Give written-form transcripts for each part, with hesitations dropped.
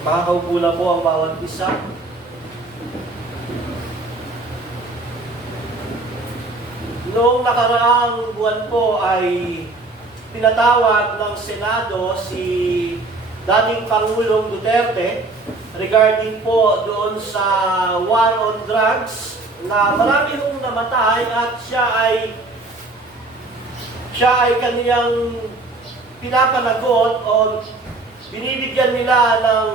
Makakaupo na po ang bawat isa. Noong nakaraang buwan po ay pinatawag ng Senado si dating Pangulong Duterte regarding po doon sa war on drugs na marami hong namatay at siya ay kaniyang pinapanagot o binibigyan nila ng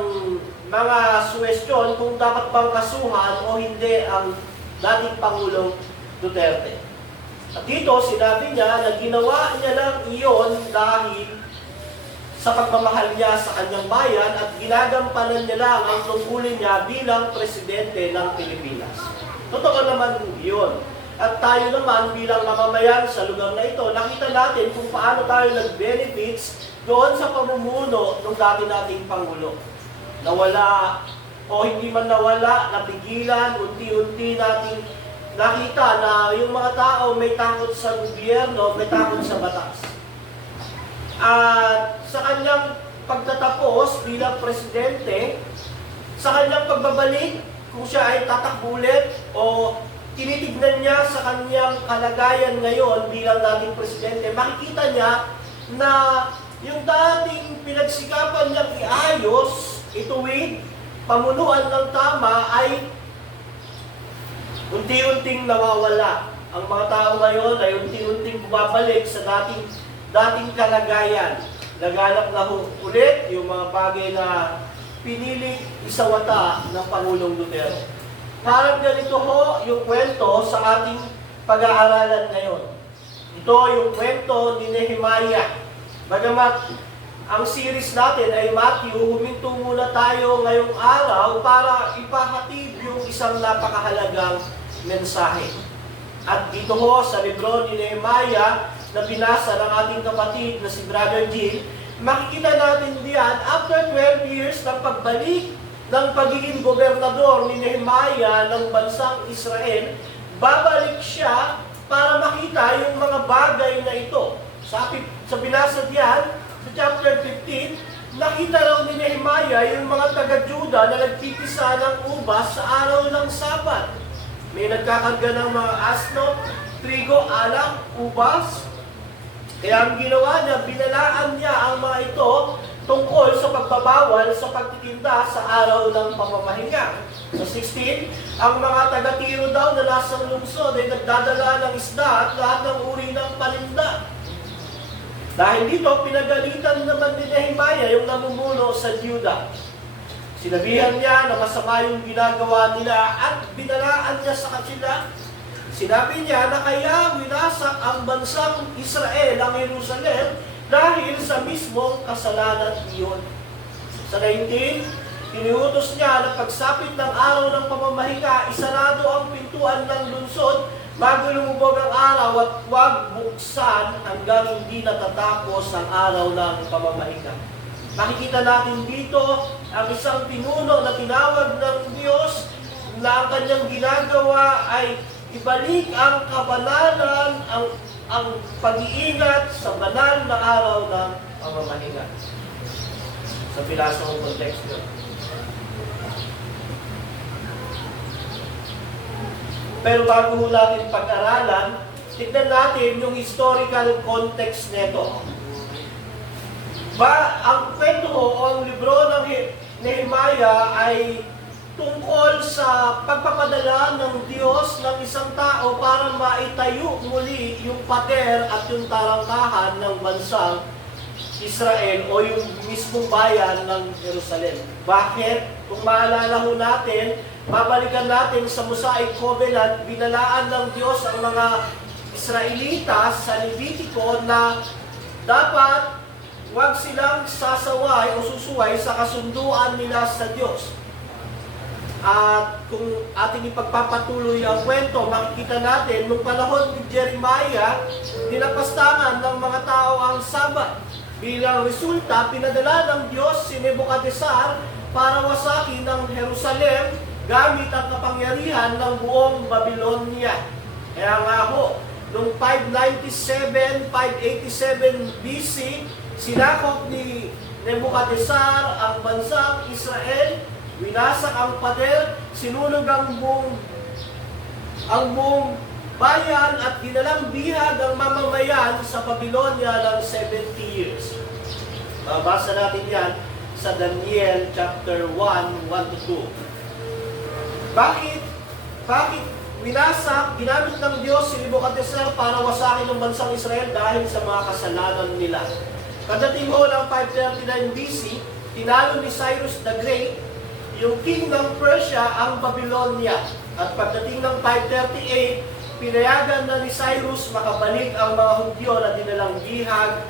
mga suwestyon kung dapat bang kasuhan o hindi ang dating Pangulong Duterte. At dito, sinabi niya na ginawa niya lang iyon dahil sa pagmamahal niya sa kanyang bayan at ginagampanan niya lang ang tungkulin niya bilang presidente ng Pilipinas. Totoo naman yun. At tayo naman bilang mamamayan sa lugar na ito, nakita natin kung paano tayo nag-benefits doon sa pamumuno ng dati nating Pangulo. Nawala o hindi man nawala, napigilan, unti-unti natin nakita na yung mga tao may takot sa gobyerno, may takot sa batas. At sa kanyang pagtatapos bilang presidente, sa kanyang pagbabalik, kung siya ay tatakbo ulit o tinitignan niya sa kanyang kalagayan ngayon bilang dating presidente, makikita niya na yung dating pinagsikapan niyang iayos, ituwid, pamunuan ng tama ay unti-unting nawawala. Ang mga tao ngayon ay unti-unting bumabalik sa dating kalagayan. Naganap na ulit yung mga bagay na pinili isawata ng Pangulong Duterte. Parang ganito ho yung kwento sa ating pag-aaralan ngayon. Ito yung kwento ni Nehemiah. Bagamat ang series natin ay Matthew, huminto muna tayo ngayong araw para ipahatid yung isang napakahalagang mensahe. At dito ho sa libro ni Nehemiah na binasa ng ating kapatid na si Brother Jill, makikita natin diyan, after 12 years ng pagbalik ng pagiging gobernador ni Nehemiah ng bansang Israel, babalik siya para makita yung mga bagay na ito. Sa binasa diyan, sa chapter 15, nakita raw ni Nehemiah yung mga taga-Juda na nagpipisa ng ubas sa araw ng Sabat. May nagkakarga ng mga asno, trigo, alak, ubas. Kaya ang ginawa niya, binalaan niya ang mga ito tungkol sa pagbabawal sa pagtitinda sa araw ng pamamahinga. Sa 16, ang mga taga-Tiro daw na nasa lungsod ay nagdadala ng isda at lahat ng uri ng paninda. Dahil dito, pinagalitan naman ni Nehemiah yung namumuno sa Juda. Sinabihan niya na masama yung ginagawa nila at binalaan niya sa kanila. Sinabi niya na kaya winasak ang bansang Israel, ang Jerusalem, dahil sa mismong kasalanan iyon. Sa 19, iniutos niya na pagsapit ng araw ng pamamahinga, isarado ang pintuan ng lungsod bago lumubog ang araw at huwag buksan hanggang hindi natatapos ang araw ng pamamahinga. Makikita natin dito ang isang pinuno na tinawag ng Diyos na ang kanyang ginagawa ay ibalik ang kabanalan, ang pag-iingat sa banal na araw ng pamamahinga. Sa pilasong konteksto. Pero bago natin pag-aralan, tignan natin yung historical context nito. Ang kwento o ang libro ng Nehemiah ay tungkol sa pagpapadala ng Diyos ng isang tao para maitayo muli yung pader at yung tarangkahan ng bansang Israel o yung mismong bayan ng Jerusalem. Bakit? Kung maalala ho natin, babalikan natin sa Mosaic Covenant, binalaan ng Diyos ang mga Israelita sa Levitico na dapat huwag silang sasaway o susuway sa kasunduan nila sa Diyos. At kung ating ipagpapatuloy ang kwento, makikita natin, nung panahon ni Jeremiah, dinapastangan ng mga tao ang Sabat. Bilang resulta, pinadala ng Diyos si Nebuchadnezzar para wasakin ng Jerusalem gamit ang kapangyarihan ng buong Babylonia. Kaya nga ho, noong 597, 587 BC, sinakop ni Nebuchadnezzar ang bansang Israel, winasak ang pader, sinunog ang buong bayan at dinalang bihag ang mamamayan sa Babylonia ng 70 years. Mabasa natin yan sa Daniel chapter 1, 1-2. Bakit ginamit ng Diyos si Nebuchadnezzar para wasakin ang bansang Israel dahil sa mga kasalanan nila? Pagdating ho ng 539 BC, tinalo ni Cyrus the Great yung king ng Persia ang Babylonia. At pagdating ng 538, pinayagan na ni Cyrus makabalik ang mga Hudyo na dinalang bihag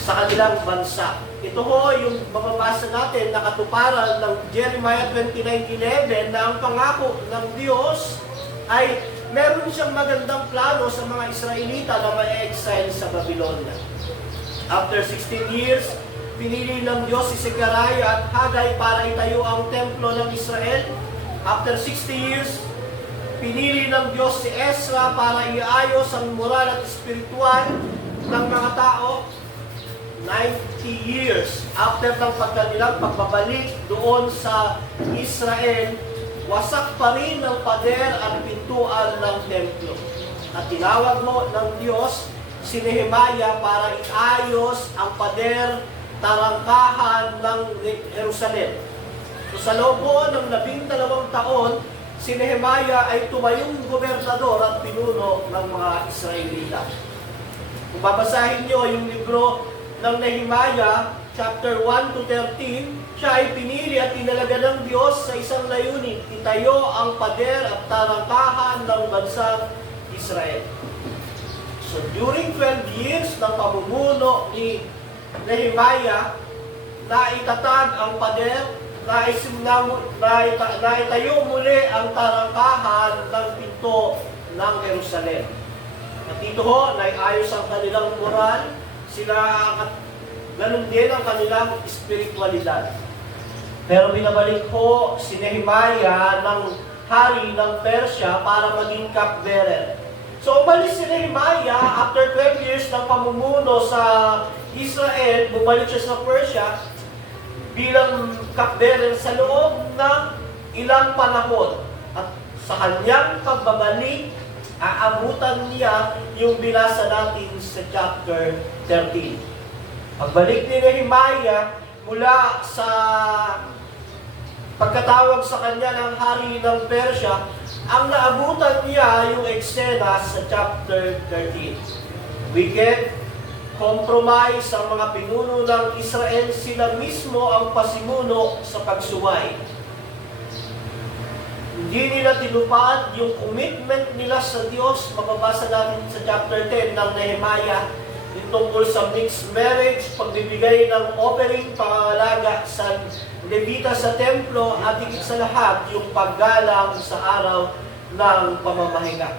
sa kanilang bansa. Ito ho yung mababasa natin na katuparan ng Jeremiah 29:11 na ang pangako ng Diyos ay meron siyang magandang plano sa mga Israelita na ma-exile sa Babylonia. After 16 years, pinili ng Diyos si Zechariah at Haggai para itayo ang templo ng Israel. After 60 years, pinili ng Diyos si Ezra para iayos ang moral at spiritual ng mga tao. 90 years after ng pagkanilang pagbabalik doon sa Israel, wasak pa rin ang pader at pintuan ng templo. At tinawag mo ng Diyos si Nehemiah para iayos ang pader, tarangkahan ng Jerusalem. So sa loob ng 12 taon, si Nehemiah ay tumayong gobernador at pinuno ng mga Israelita. Kung babasahin nyo yung libro ng Nehemiah, chapter 1-13, siya ay pinili at tinalaga ng Diyos sa isang layunin, itayo ang pader at tarangkahan ng bansang Israel. So during 12 years ng pamumuno ni Nehemiah, naitatag ang pader, naitayo muli ang tarangkahan ng pinto ng Jerusalem. At dito ho, naiayos ang kanilang moral, at ganun din ang kanilang espiritualidad. Pero binabalik ho si Nehemiah ng hari ng Persia para maging cupbearer. So umalis si Nehemiah after 12 years ng pamumuno sa Israel, bumalik siya sa Persia bilang cupbearer sa loob ng ilang panahon. At sa kanyang pagbabalik, aabutan niya yung binasa natin sa chapter 13. Pagbalik ni Nehemiah mula sa pagkatawag sa kanya ng hari ng Persia, ang naabutan niya yung eksena sa chapter 13. Wicked, compromise ang mga pinuno ng Israel, sila mismo ang pasimuno sa pagsuway. Hindi nila tinupad yung commitment nila sa Diyos. Mababasa natin sa chapter 10 ng Nehemiah yung tungkol sa mixed marriage, pagbibigay ng offering, pangangalaga sa Levita sa templo, at higit sa lahat yung paggalang sa araw ng pamamahinga.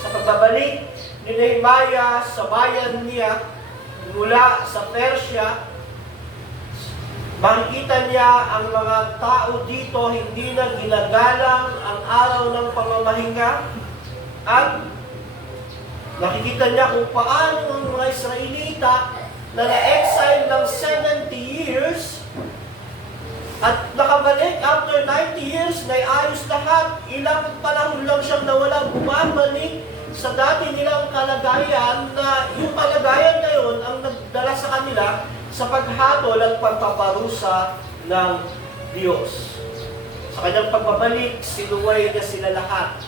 Sa pagbabalik ni Nehemiah sa bayan niya mula sa Persia, makikita niya ang mga tao dito hindi na ginagalang ang araw ng pamamahinga, at nakikita niya kung paano ang mga Israelita na na-exile ng 70 years at nakabalik after 90 years, na ayos lahat. Ilang panahon lang siyang nawala, bumabalik sa dati nilang kalagayan, na yung kalagayan ngayon ang nagdala sa kanila sa paghatol at pagpaparusa ng Diyos. Sa kanyang pagbabalik, sinuway niya sila lahat.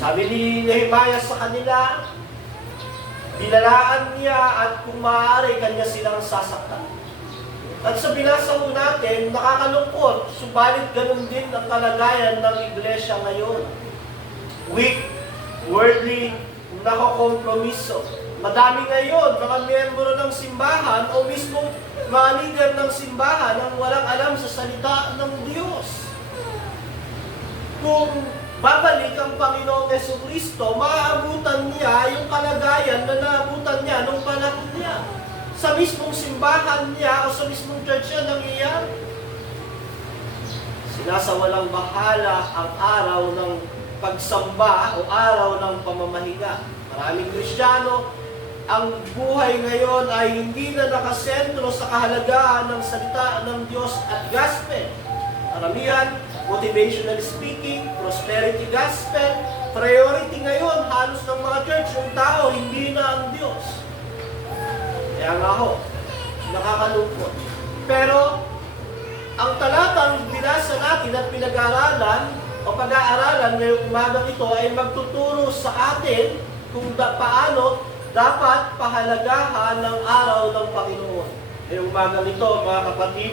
Sabi ni Nehemiah sa kanila, binalaan niya at kung maaari, kanya silang sasaktan. At sa binasa mo natin, nakakalungkot, subalit ganun din ang kalagayan ng iglesia ngayon. Weak, worldly, nakakompromiso. Madami ngayon, mga miyembro ng simbahan o mismo mga leader ng simbahan ang walang alam sa salita ng Diyos. Kung babalik ang Panginoong Jesucristo, maaabutan niya yung kalagayan na naabutan niya nung panahon niya. Sa mismong simbahan niya o sa mismong church niya nangyayari. Sinasawalang bahala ang araw ng pagsamba o araw ng pamamahinga. Maraming Kristiyano, ang buhay ngayon ay hindi na nakasentro sa kahalagahan ng salita ng Diyos at gospel. Karamihan, motivational speaking, prosperity gospel, priority ngayon, halos ng mga church, yung tao, hindi na ang Diyos. Kaya nga ho, nakakalungkot. Pero, ang talatang binasa natin at pinag-aaralan o pag-aaralan ngayong umagang ito ay magtuturo sa atin kung paano dapat pahalagahan ng araw ng Panginoon. Ngayong umagang ito, mga kapatid,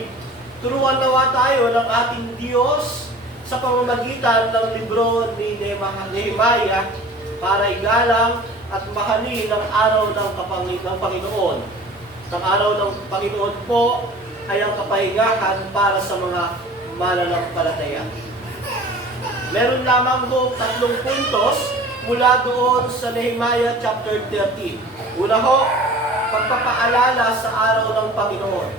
turuan nawa tayo ng ating Diyos sa pamamagitan ng libro ni Nehemiah para igalang at mahalin ang araw ng Panginoon. Ang araw ng Panginoon po ay ang kapahingahan para sa mga mananampalataya. Meron lamang ho 3 puntos mula doon sa Nehemiah chapter 13. Una ho, pagpapaalala sa araw ng Panginoon.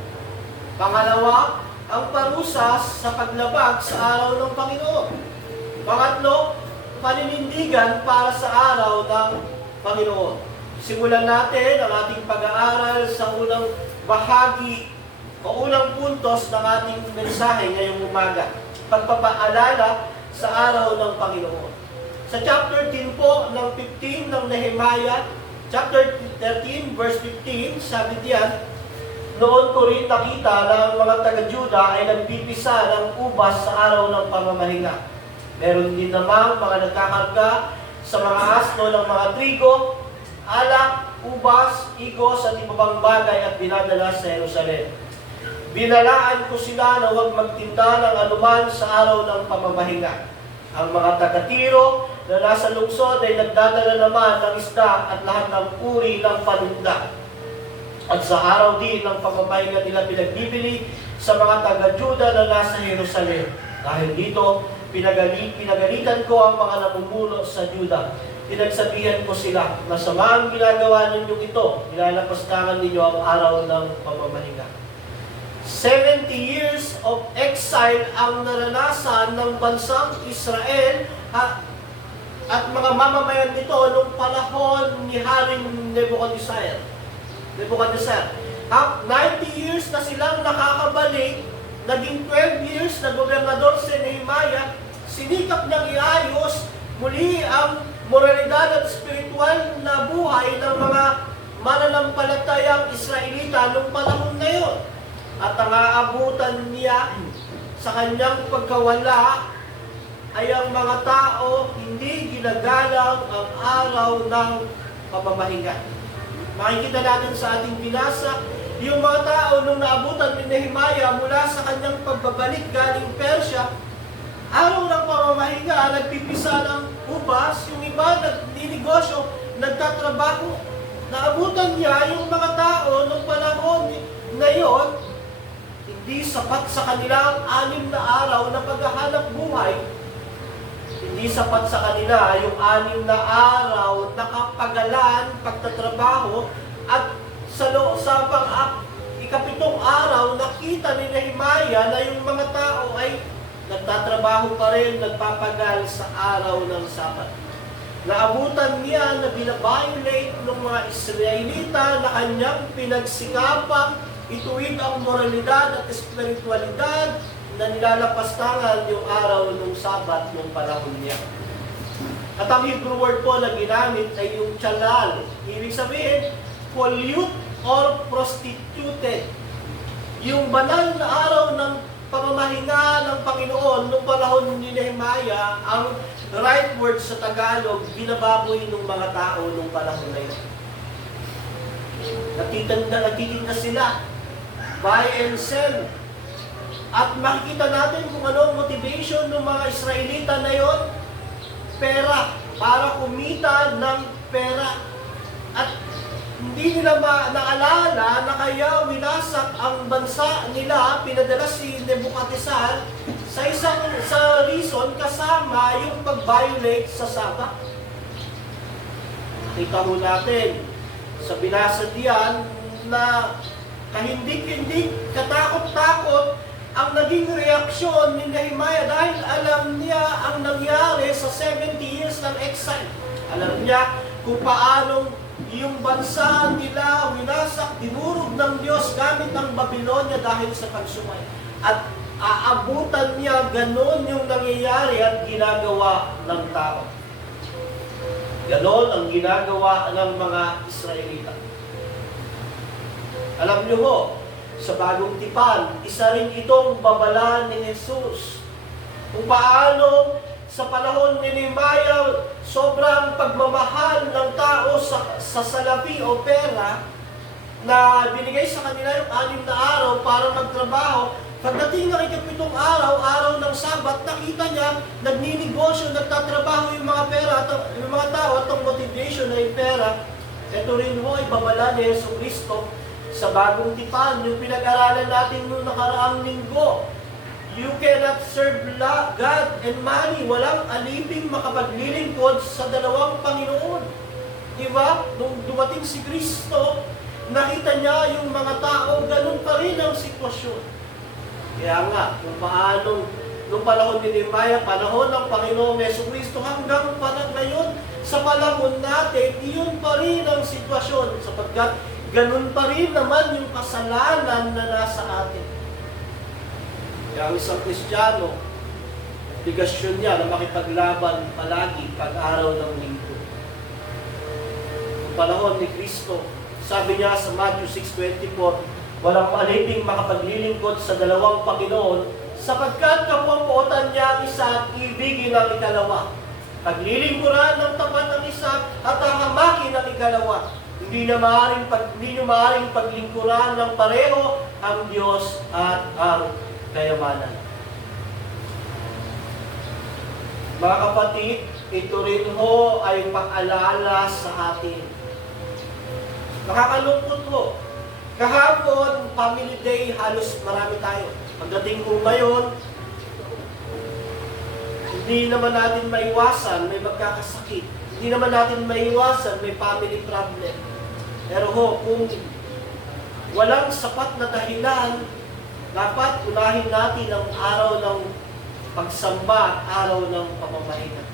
Pangalawa, ang parusa sa paglabag sa araw ng Panginoon. Pangatlo, paninindigan para sa araw ng Panginoon. Simulan natin ang ating pag-aaral sa unang bahagi o unang puntos ng ating mensahe ngayong umaga. Pagpapaalala sa araw ng Panginoon. Sa chapter 10 po ng 15 ng Nehemiah, chapter 13 verse 15, sabi diyan, noon ko rin nakita na ang mga taga-Juda ay nagpipisa ng ubas sa araw ng pamamahinga. Meron din namang mga nagkakarga sa mga asno ng mga trigo, alak, ubas, igos at ibang bagay at binadala sa Jerusalem. Binalaan ko sila na huwag magtinda ng anuman sa araw ng pamamahinga. Ang mga taga-Tiro na nasa lungsod ay nagdadala naman ng isda at lahat ng uri ng paninda. At sa araw din ng pamamahinga nila pinagbibili sa mga taga-Juda na nasa Jerusalem. Dahil dito, pinagalitan ko ang mga namumuno sa Juda. Pinagsabihan ko sila, masama ang ginagawa ninyong ito, nilalapastangan ninyo ang araw ng pamamahinga. 70 years of exile ang naranasan ng bansang Israel at mga mamamayan nito noong panahon ni Haring Nebuchadnezzar. 90 years na silang nakakabalik, naging 12 years na gobernador si Nehemiah, sinikap niyang iayos muli ang moralidad at spiritual na buhay ng mga mananampalatayang Israelita noong panahon na yun. At ang aabutan niya sa kanyang pagkawala ay ang mga tao hindi ginagalang ang araw ng pamamahinga. Makikita natin sa ating binasa, yung mga tao nung naabutan ni Nehemiah mula sa kanyang pagbabalik galing Persia, araw ng pamamahinga, nagpipisa ng ubas, yung iba nagdinegosyo, nagtatrabaho. Naabutan niya yung mga tao nung panahon ngayon, hindi sapat sa kanilang 6 na araw na paghahanap buhay. Hindi sapat sa kanila yung 6 na araw na kapagalan, pagtatrabaho, at sa ikapitong araw, nakita ni Nehemiah na yung mga tao ay nagtatrabaho pa rin, nagpapagal sa araw ng Sabat. Naabutan niya na binabiolate ng mga Israelita na kanyang pinagsikapang ituwid ang moralidad at espiritualidad na nilalapastangan yung araw ng Sabat ng panahon niya. At ang Hebrew word po na ginamit ay yung chalal. Ibig sabihin, pollute or prostituted. Yung banal na araw ng pamamahinga ng Panginoon noong panahon ni Nehemiah, ang right word sa Tagalog, binababoy ng mga tao noong panahon na yun. Nagtitinda sila, buy and sell. At makikita natin kung ano ang motivation ng mga Israelita na yon, pera, para kumita ng pera. At hindi nila naalala na kaya winasak ang bansa nila, pinadala si Nebuchadnezzar sa reason kasama yung pag-violate sa Sabat. Kita mo natin sa binasa diyan na kahindik-hindik, katakot-takot ang naging reaksyon ni Nehemiah dahil alam niya ang nangyari sa 70 years ng exile. Alam niya kung paanong yung bansa nila winasak, dinurog ng Diyos gamit ang Babylonia dahil sa pagsumay. At aabutan niya, ganon yung nangyayari at ginagawa ng tao. Ganon ang ginagawa ng mga Israelita. Alam niyo ho, sa Bagong Tipan, isa rin itong babala ni Jesus. Kung paano sa panahon ni Nehemiah, sobrang pagmamahal ng tao sa salapi o pera na binigay sa kanila yung 6 na araw para magtrabaho. Pagdating ng 7 araw, araw ng Sabat, nakita niya, nagninegosyo, nagtatrabaho yung mga pera, yung mga tao, at ang motivation na yung pera. Ito rin ho ay babala ni Jesucristo sa Bagong Tipan, yung pinag-aralan natin noong nakaraang linggo. You cannot serve God and money. Walang aliping makapaglilingkod sa dalawang Panginoon. Diba? Nung dumating si Kristo, nakita niya yung mga tao, ganun pa rin ang sitwasyon. Kaya nga, kung paano, nung panahon ni Nehemiah, panahon ng Panginoong Jesucristo, hanggang parang ngayon, sa panahon natin, iyon pa rin ang sitwasyon, sapagkat ganun pa rin naman yung kasalanan na nasa atin. Kaya ang isang Kristiyano, obligasyon niya na makipaglaban palagi pag-araw ng linggo. Ang panahon ni Kristo, sabi niya sa Matthew 6:24, walang aliping makapaglilingkod sa dalawang Panginoon, sapagkat kapwa-puotan niya ang isa at ibigin ang ikalawa. Paglilingkuran ng tapat ang isa at hahamakin ang ikalawa. Hindi nyo maaaring paglingkuran ng pareho ang Diyos at ang kayamanan. Mga kapatid, ito rin ho ay paalala sa atin. Nakakalungkot ho. Kahapon, Family Day, halos marami tayo. Pagdating ko ngayon, hindi naman natin maiwasan, may magkakasakit. Hindi naman natin maiwasan, may family problem. Pero ho, kung walang sapat na dahilan, dapat unahin natin ang araw ng pagsamba at araw ng pamamahinga.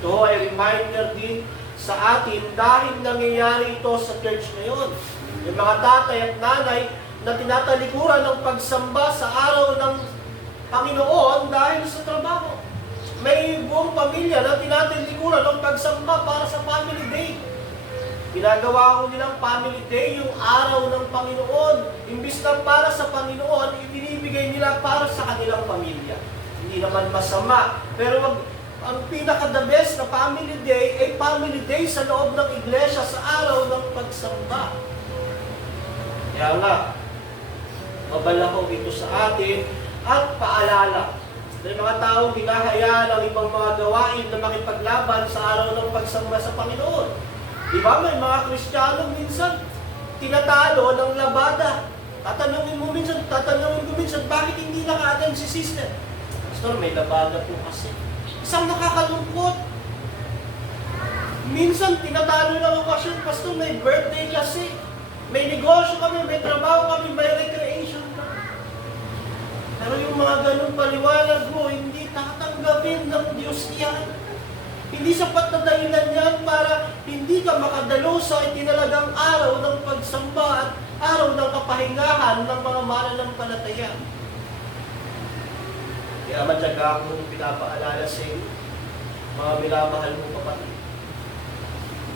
Ito ay reminder din sa atin dahil nangyayari ito sa church ngayon. Yung mga tatay at nanay na tinatalikuran ng pagsamba sa araw ng Panginoon dahil sa trabaho. May buong pamilya na tinatalikuran ng pagsamba para sa Family Day. Ginagawa ko nilang Family Day yung araw ng Panginoon. Imbis na para sa Panginoon, ibinibigay nila para sa kanilang pamilya. Hindi naman masama. Pero ang pinaka-the best na Family Day ay Family Day sa loob ng iglesia sa araw ng pagsamba. Kaya nga, mabala ko ito sa atin at paalala. May mga taong hinahayaan ang ibang mga gawain na makipaglaban sa araw ng pagsamba sa Panginoon. Di ba? May mga Kristiyano minsan tinatalo ng labada. Tatanungin ko minsan, bakit hindi naka-attend si sister? Pastor, may labada po kasi. Isang nakakalungkot. Minsan tinatalo ng okasyon, Pastor, may birthday kasi. May negosyo kami, may trabaho kami, may recreation kami. Pero yung mga ganun paliwanag mo, hindi tatanggapin ng Diyos yan. Hindi sapat na dahilan yan para hindi ka makadalo sa itinalagang araw ng pagsamba at araw ng kapahingahan ng mga mananampalataya. Kaya matyaga akong pinapaalala sa inyo, mga minamahal mong kapatid.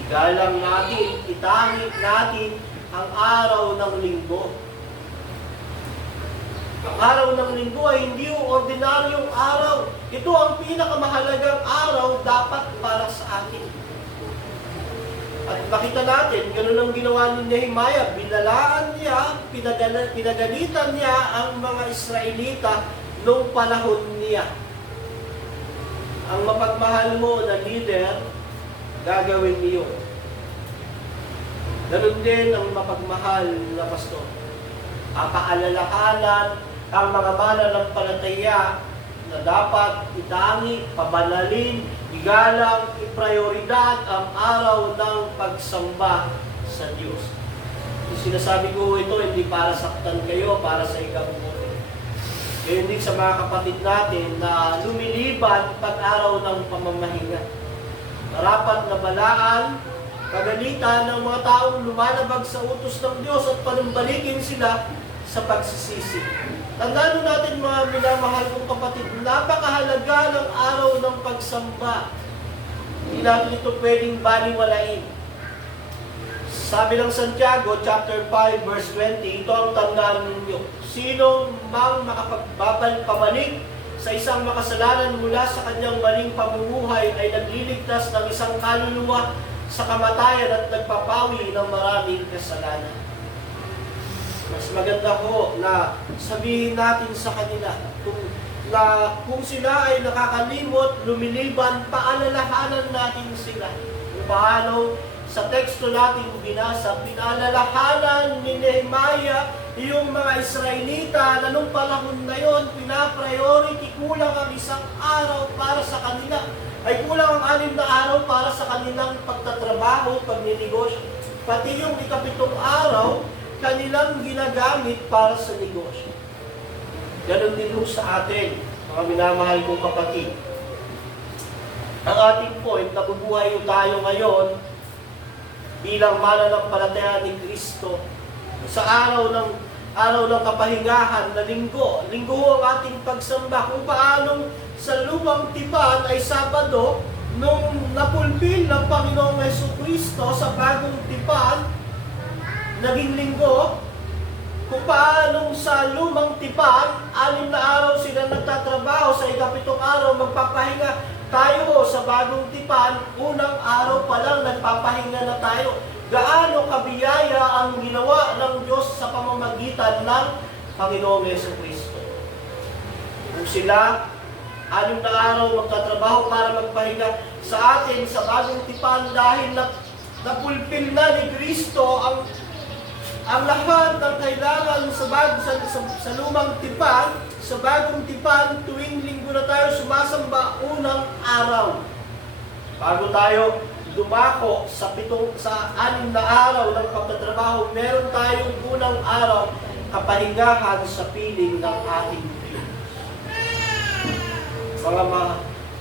Igalang natin, itangit natin ang araw ng linggo. Ang araw ng linggo ay hindi yung ordinaryong araw. Ito ang pinakamahalagang araw dapat para sa atin. At makita natin, ganun ang ginawa ni Nehemiah. Binalaan niya, pinagalitan niya ang mga Israelita noong panahon niya. Ang mapagmahal mo na leader, gagawin niyo. Ganun din ang mapagmahal na pastor. Paalalahanan ang mga mananampalataya na dapat itangi, pabanalin, igalang, iprioridad ang araw ng pagsamba sa Diyos. Yung sinasabi ko ito, hindi para saktan kayo, para sa ikabubuti. Ngayon din sa mga kapatid natin na lumiliban pag-araw ng pamamahinga. Marapat na balaan kagalitan ng mga taong lumalabag sa utos ng Diyos at panumbalikin sila sa pagsisisi. Tandaan natin mga minamahal kong kapatid, napakahalaga ng araw ng pagsamba. Hindi natin ito pwedeng baliwalain. Sabi ng Santiago, chapter 5, verse 20, ito ang tandaan ninyo. Sino mang makapagpabalik sa isang makasalanan mula sa kanyang maling pamumuhay ay nagliligtas ng isang kaluluwa sa kamatayan at nagpapawi ng maraming kasalanan. Mas maganda ho na sabihin natin sa kanila kung sila ay nakakalimot, lumiliban, paalalahanan natin sila. Kung paano sa teksto natin binasa, pinaalalahanan ni Nehemiah yung mga Israelita na nung panahon na yon, pinapriority, kulang ang isang araw para sa kanila. Ay kulang ang 6 na araw para sa kanilang pagtatrabaho, pagninegosyo. Pati yung 7 araw, kanilang ginagamit para sa negosyo. Ganon din po sa atin, mga minamahal kong kapatid. Ang ating point, nabubuhay tayo ngayon bilang mananampalataya ni Kristo sa araw ng kapahingahan na linggo. Linggo ang ating pagsamba. Kung paanong sa lumang tipan ay Sabado, nung napulpil ng Panginoong Jesucristo sa bagong tipan, naging linggo. Kung paanong sa lumang tipan, 6 na araw sila nagtatrabaho, sa 7 araw magpapahinga. Tayo sa bagong tipan, unang araw pa lang nagpapahinga na tayo. Gaano kabiyaya ang ginawa ng Diyos sa pamamagitan ng Panginoong Jesucristo. Kung sila 6 na araw magtatrabaho para magpahinga, sa atin sa bagong tipan dahil napulpil na ni Kristo ang lahat ng kailangan sa lumang tipan, sa bagong tipan, tuwing linggo na tayo sumasamba unang araw. Bago tayo dumako sa 6 na araw ng pagtatrabaho, meron tayong unang araw kapahingahan sa piling ng ating Diyos. Mga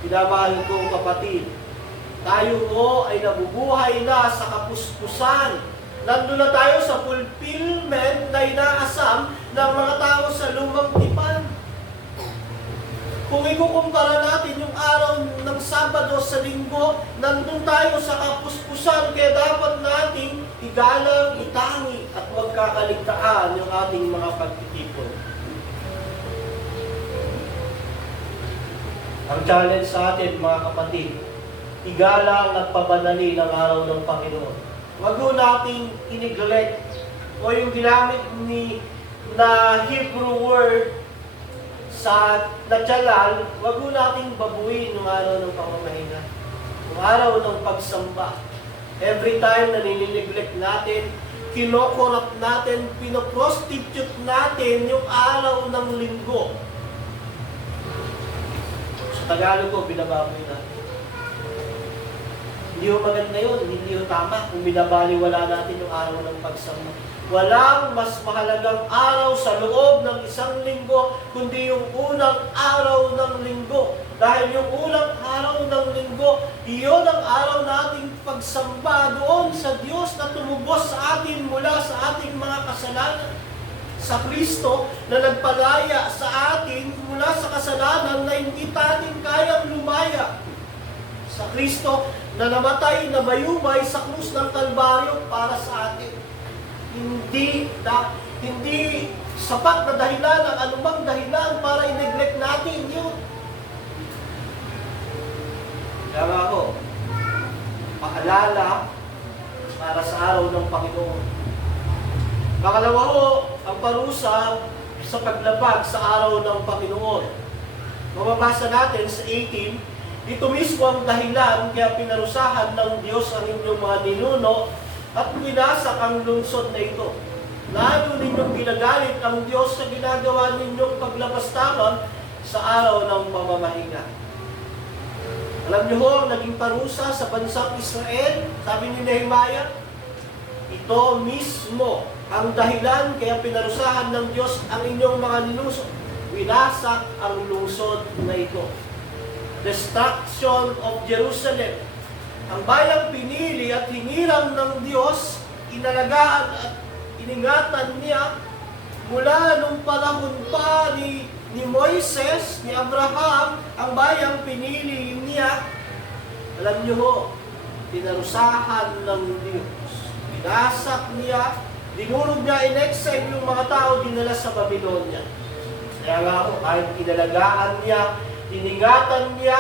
pinamahal kong kapatid, tayo ay nabubuhay na sa kapuspusan. Nandun na tayo sa fulfillment na inaasam ng mga tao sa lumang tipan. Kung ikukumpara natin yung araw ng Sabado sa Linggo, nandun tayo sa kapuspusan, kaya dapat nating igalang, itangi, at huwag kakaligtaan yung ating mga pagtitipon. Ang challenge sa atin, mga kapatid, igalang at pabanali ng araw ng Panginoon. Huwag nating i-neglect o yung ginamit na Hebrew word sa natsalal, huwag nating babuin yung araw ng pamamahinga. Yung araw ng pagsamba. Every time na ninineglect natin, kinokorrupt natin, pinoprostitute natin yung araw ng linggo. Sa Tagalog ko, binababoy natin. Hindi ho maganda yun, hindi ho tama kung binabaliwala natin yung araw ng pagsamba. Walang mas mahalagang araw sa loob ng isang linggo, kundi yung unang araw ng linggo. Dahil yung unang araw ng linggo, iyon ang araw nating pagsamba doon sa Diyos na tumubos sa atin mula sa ating mga kasalanan. Sa Kristo na nagpalaya sa atin mula sa kasalanan na hindi natin kayang lumaya. Sa Kristo na namatay na bayubay sa krus ng Kalbaryo para sa atin. Hindi sapat na dahilan ang anumang dahilan para i-neglect natin yun. Kaya nga ako, paalala para sa araw ng Panginoon. Pangalawa ho, ang parusa sa paglabag sa araw ng Panginoon. Mababasa natin sa 18, ito mismo ang dahilan kaya pinarusahan ng Diyos ang inyong mga ninuno at winasak ang lungsod na ito. Lalo ninyong ginagalit ang Diyos sa ginagawa ninyong paglabastaman sa araw ng pamamahinga. Alam niyo ho, ang naging parusa sa bansang Israel, sabi ni Nehemiah, ito mismo ang dahilan kaya pinarusahan ng Diyos ang inyong mga ninuno. Winasak ang lungsod na ito. Destruction of Jerusalem. Ang bayang pinili at hiniram ng Diyos, inalagaan at iningatan niya mula nung panahon pa ni Moises, ni Abraham, ang bayang pinili niya. Alam niyo ho, pinarusahan ng Diyos. Binasak niya, dinurog niya in exile yung mga tao, dinala sa Babylonia. Kaya nga ho, kahit inalagaan niya, iningatan niya,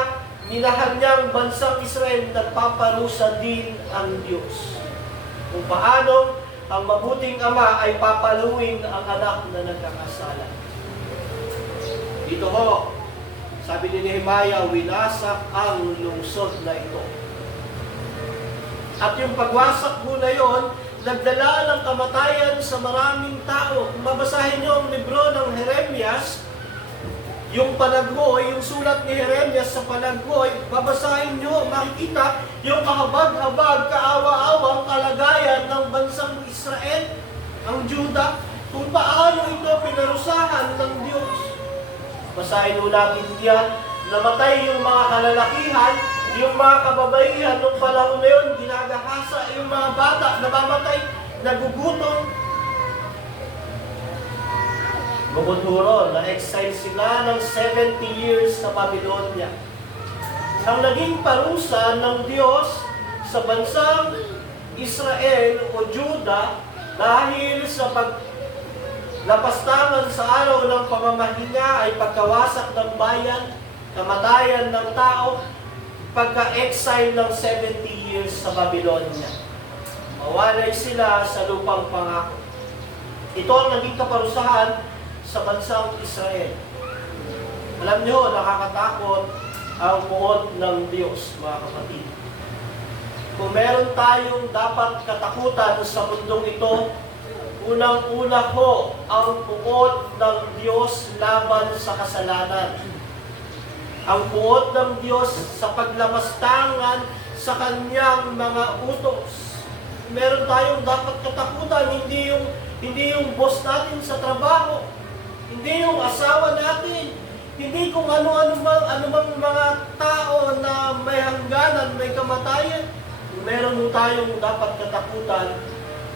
minahal niya ang bansang Israel, nagpaparusa din ang Diyos. Kung paano ang mabuting ama ay papaluin ang anak na nagkakasala. Dito ho, sabi ni Nehemiah, winasak ang lungsod na ito. At yung pagwasak mo na yon, nagdala ng kamatayan sa maraming tao. Kung babasahin niyo ang libro ng Jeremias, yung panaghoy, yung sulat ni Jeremias sa panaghoy, babasahin niyo, makikita yung kahabag-habag, kaawa-awang kalagayan ng bansang Israel, ang Juda, kung paano ito pinarusahan ng Diyos. Basahin mo natin yan, namatay yung mga kalalakihan, yung mga kababaihan nung panahon na yun, ginagahasa, yung mga bata, namamatay, nagugutom. Bukod na-exile sila ng 70 years sa Babylonia. Ang naging parusa ng Diyos sa bansang Israel o Juda dahil sa paglapastangan sa araw ng pamamahinga ay pagkawasak ng bayan, kamatayan ng tao, pagka-exile ng 70 years sa Babylonia. Mawalay sila sa lupang pangako. Ito ang naging kaparusahan sa bansang Israel. Alam niyo, nakakatakot ang puot ng Diyos, mga kapatid. Kung meron tayong dapat katakutan sa mundong ito, unang-una ko ang puot ng Diyos laban sa kasalanan. Ang puot ng Diyos sa paglamastangan sa kanyang mga utos. Meron tayong dapat katakutan, hindi yung boss natin sa trabaho, hindi yung asawa natin, hindi kung anumang mga tao na may hangganan, may kamatayan. Kung meron tayong dapat katakutan,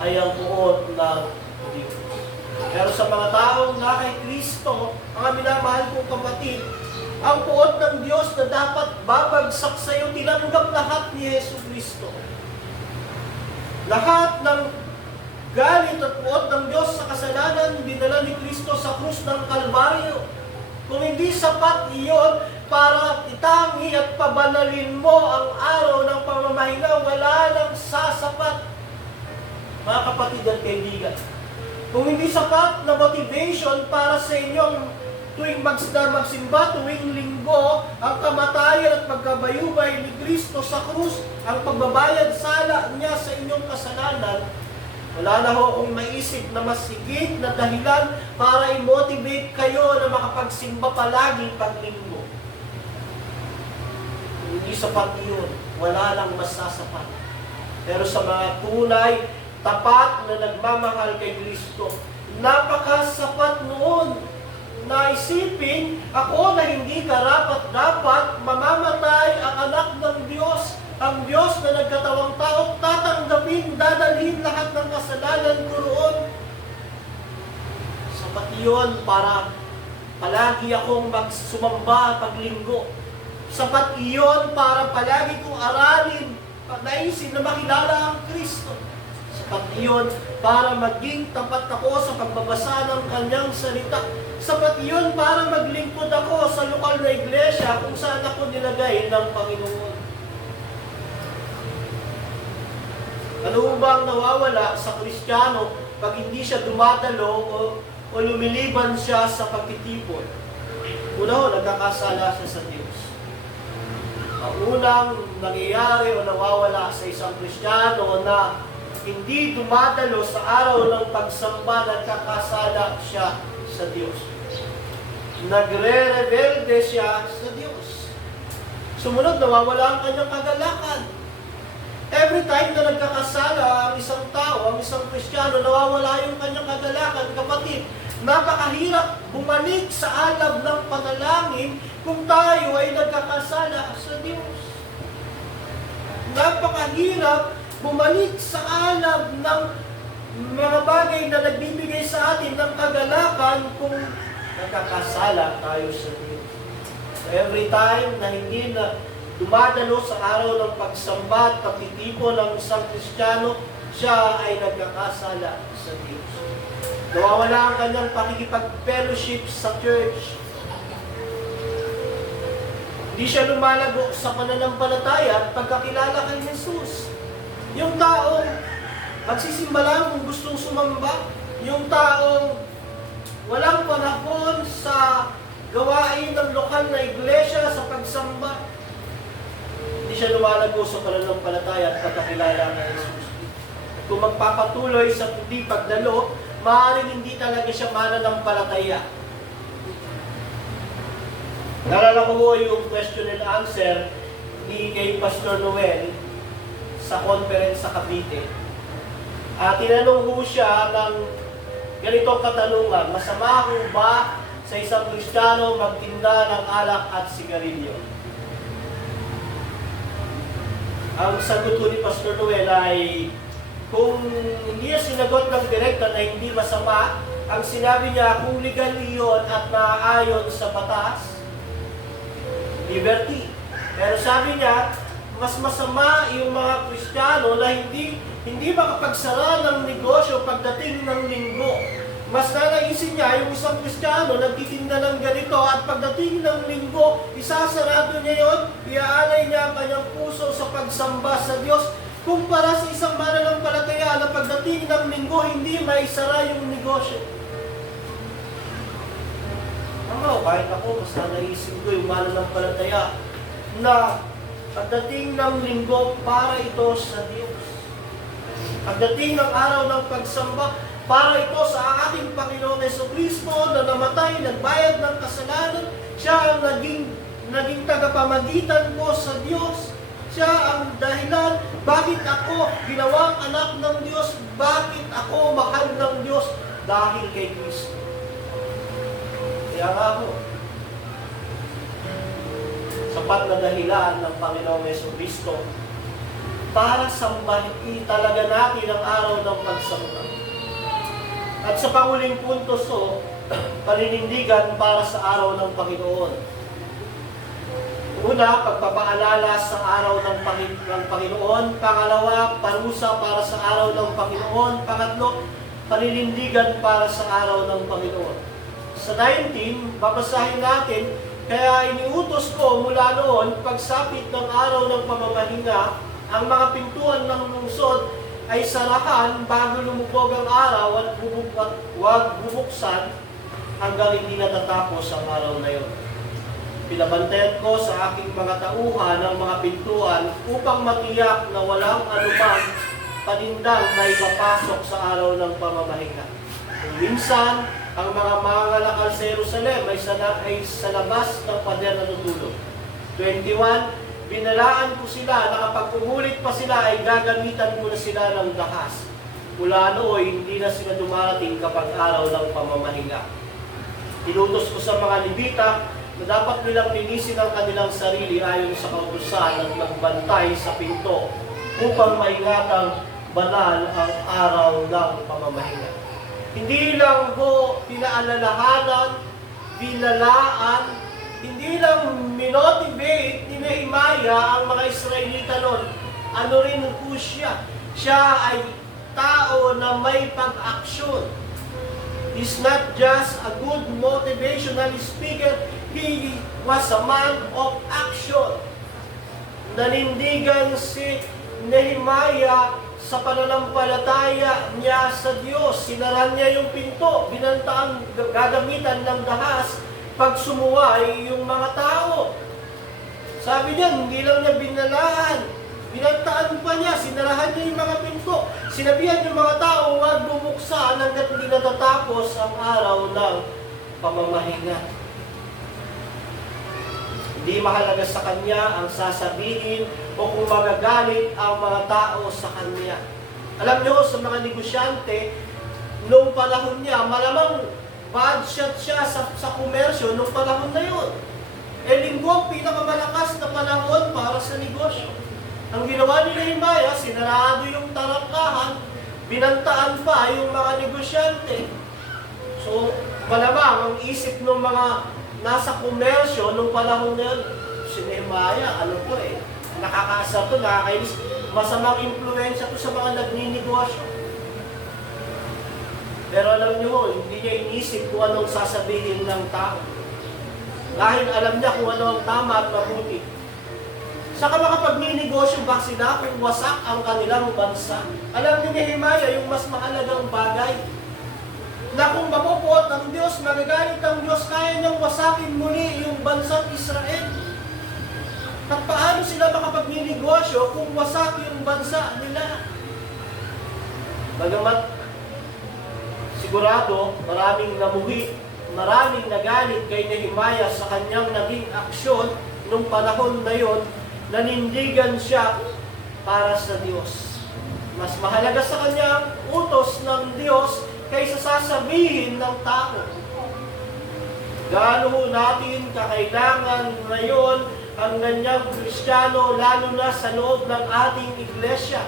ay ang puot ng Diyos. Pero sa mga taong na kay Kristo, mga minamahal kong kapatid, ang puot ng Diyos na dapat babagsak sa iyo, tinanggap lahat ni Yesu Kristo. Lahat ng galit at puot ng Diyos sa kasalanan, dinala ni Kristo sa krus ng Kalbaryo. Kung hindi sapat iyon para itangi at pabanalin mo ang araw ng pamamahinga, wala nang sasapat. Mga kapatid at kaibigan, kung hindi sapat na motivation para sa inyong tuwing magsimba, tuwing linggo, ang kamatayan at pagkabayubay ni Kristo sa krus, ang pagbabayad sala niya sa inyong kasalanan, wala na ho akong maisip na mas higit na dahilan para i-motivate kayo na makapagsimba palagi paglinggo. Hindi sapat yun. Wala lang mas sasapat. Pero sa mga tunay, tapat na nagmamahal kay Kristo, napakasapat noon na isipin ako na hindi karapat-dapat mamamatay ang anak ng Diyos. Ang Diyos na nagkatawang tao, tatanggapin, dadalhin lahat ng kasalanan ko roon. Sapat yun para palagi akong magsumamba paglinggo. Sapat iyon para palagi kong aralin, naisin na makilala ang Kristo. Sapat iyon para maging tapat ako sa pagbabasa ng kanyang salita. Sapat iyon para maglingkod ako sa lokal na iglesia kung saan ako nilagay ng Panginoon. Ano bang nawawala sa Kristiyano pag hindi siya dumadalo o lumiliban siya sa pagtitipon? Una ho, nagkakasala siya sa Diyos. Ang unang nangyayari o nawawala sa isang Kristiyano na hindi dumadalo sa araw ng pagsamba, nagkakasala siya sa Diyos. Nagre-rebelde siya sa Diyos. Sumunod, nawawala ang kanyang kagalakan. Every time na nagkakasala ang isang tao, ang isang Kristiyano, nawawala yung kanyang kagalakan. Kapatid, napakahirap bumalik sa alab ng panalangin kung tayo ay nagkakasala sa Diyos. napakahirap bumalik sa alab ng mga bagay na nagbibigay sa atin ng kagalakan kung nakakasala tayo sa Diyos. Every time na hindi na dumadalo sa araw ng pagsamba at pagtitipon ng isang Kristiyano, siya ay nagkakasala sa Diyos. Nawawala ang kanyang pakikipag-fellowship sa church. Hindi siya lumalago sa pananampalataya at pagkakilala kay Jesus. Yung taong magsisimba lang kung gustong sumamba, yung taong walang panahon sa gawain ng lokal na iglesia sa pagsamba, hindi siya lumalago sa pananampalataya at pagkakilala kay Jesus. Kung magpapatuloy sa hindi pagdalo, maaaring hindi talaga siya mananampalataya. Naalala ko mo yung question and answer ni kay Pastor Noel sa conference sa Cavite. Tinanong ko siya ng ganitong katanungan, masama ko ba sa isang Kristiyano magtinda ng alak at sigarilyo? Ang sagot ko ni Pastor Noel ay, kung hindi niya sinagot ng direkta na hindi masama, ang sinabi niya, kung legal iyon at naaayon sa batas, liberty. Pero sabi niya, mas masama yung mga Kristiyano na hindi makapagsara ng negosyo pagdating ng linggo. Mas nanaisin niya yung isang Kristiyano nagtitinda ng ganito at pagdating ng linggo, isasarado niya yon, iaalay niya ang kanyang puso sa pagsamba sa Diyos, kumpara sa isang mananampalataya na pagdating ng linggo, hindi maisara yung negosyo. Kahit ako, mas naisip ko yung mananampalataya na pagdating ng linggo, para ito sa Diyos. Pagdating ng araw ng pagsamba, para ito sa ating Panginoon Jesucristo na namatay, nagbayad ng kasalanan. Siya ang naging tagapamagitan ko sa Diyos. Siya ang dahilan bakit ako ginawang anak ng Diyos, bakit ako mahal ng Diyos, dahil kay Kristo. Kaya nga po, sapat na dahilan ng Panginoong Jesucristo para sambahin talaga natin ang araw ng pagsamba. At sa panguling punto, paninindigan para sa araw ng Panginoon. Una, pagpapaalala sa araw ng Panginoon. Pangalawa, parusa para sa araw ng Panginoon. Pangatlo, paninindigan para sa araw ng Panginoon. Sa 19, babasahin natin, kaya iniutos ko mula noon, pagsapit ng araw ng pamamahinga, ang mga pintuan ng lungsod ay sarahan bago lumubog ang araw at huwag bubuksan hanggang hindi natatapos ang araw na iyon. Pinabantayan ko sa aking mga tauhan ng mga pintuan upang matiyak na walang anumang panindang may papasok sa araw ng pamamahinga. Kung minsan, ang mga mangangalakal sa Jerusalem ay sa labas ng pader na tutulog. 21, binalaan ko sila na kapag umulit pa sila ay gagamitan ko na sila ng dahas. Mula nooy, hindi na sila dumarating kapag araw ng pamamahinga. Inutos ko sa mga Levita na dapat nilang linisin ang kanilang sarili ayon sa kautusan at magbantay sa pinto upang maingatang banal ang araw ng pamamahinga. Hindi lang ho pinaalalahanan, binalaan, hindi lang minotivate ni Nehemiah ang mga Israelita noon. Ano rin po siya? Siya ay tao na may pag-aksyon. He's not just a good motivational speaker, he was a man of action. Nanindigan si Nehemiah sa pananampalataya niya sa Diyos. Sinaran niya yung pinto, binantaan gagamitan ng dahas pag sumuway yung mga tao. Sabi niya, hindi lang niya binalaan, binantaan pa niya, sinarahan niya yung mga pinto. Sinabihan yung mga tao, huwag bumuksan hanggat hindi natatapos ang araw ng pamamahinga. Hindi mahalaga sa kanya ang sasabihin o kung magagalit ang mga tao sa kanya. Alam niyo, sa mga negosyante, noong panahon niya, malamang bad shot siya sa komersyo noong panahon na yun. Linggo ang pinakamalakas na panahon para sa negosyo. Ang ginawa ni Nehemiah, sinarado yung tarangkahan, binantaan pa yung mga negosyante. So, malamang ang isip ng mga nasa komersyo nung panahon na yun, si Nehemiah, ano to nakakaasar to, nakakainis, masamang impluensya to sa mga nagninegosyo. Pero alam niyo, hindi niya inisip kung anong sasabihin ng tao. Dahil alam niya kung ano ang tama at mabuti. Saka makapag-ninegosyo ba sila kung wasak ang kanilang bansa? Alam ni Nehemiah yung mas mahalagang bagay. Na kung mapupuot ng Diyos, magagalit ang Diyos, kaya niyang wasakin muli yung bansang Israel. At paano sila makapag-ninegosyo kung wasak yung bansa nila? Bagamat sigurado, maraming namuhi, maraming nagalit kay Nehemiah sa kanyang naging aksyon nung panahon na yon, nanindigan siya para sa Diyos. Mas mahalaga sa kanyang utos ng Diyos kaysa sasabihin ng tao. Gaano natin kakailangan ngayon ang ganyang Kristiyano, lalo na sa loob ng ating iglesia?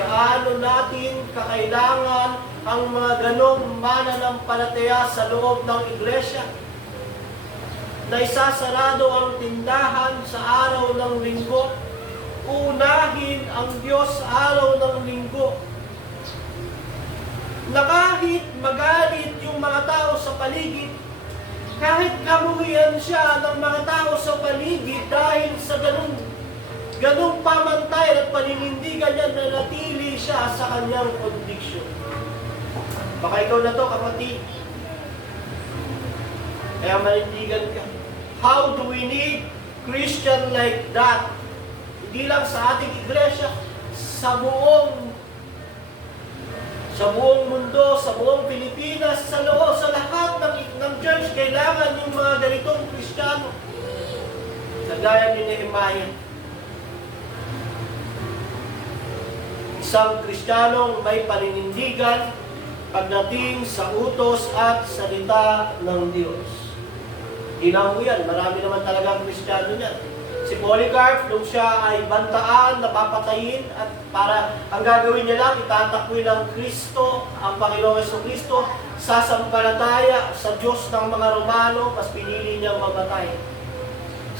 Gaano natin kakailangan ang mga ganong mananampalataya sa loob ng iglesia? Na isasarado ang tindahan sa araw ng linggo, unahin ang Diyos sa araw ng linggo. Na kahit magalit yung mga tao sa paligid, kahit kamuhian siya ng mga tao sa paligid dahil sa ganung pamantayan at paninindigan niya, nanatili siya sa kanyang conviction. Baka ikaw na to, kapatid. Kaya manindigan ka. How do we need Christian like that? Hindi lang sa ating iglesia, sa buong mundo, sa buong Pilipinas, sa loob, sa lahat ng church, kailangan yung mga ganitong Kristiyano. Kagaya ni Nehemiah. Isang Kristiyanong may paninindigan pagdating sa utos at salita ng Diyos. Ginawa mo yan. Marami naman talagang Kristiyano niyan. Si Polycarp, nung siya ay bantaan, napapatayin, at para ang gagawin niya lang, itatakwi ng Kristo, ang Panginoong Jesucristo, sasampalataya sa Diyos ng mga Romano, mas pinili niyang mamatay.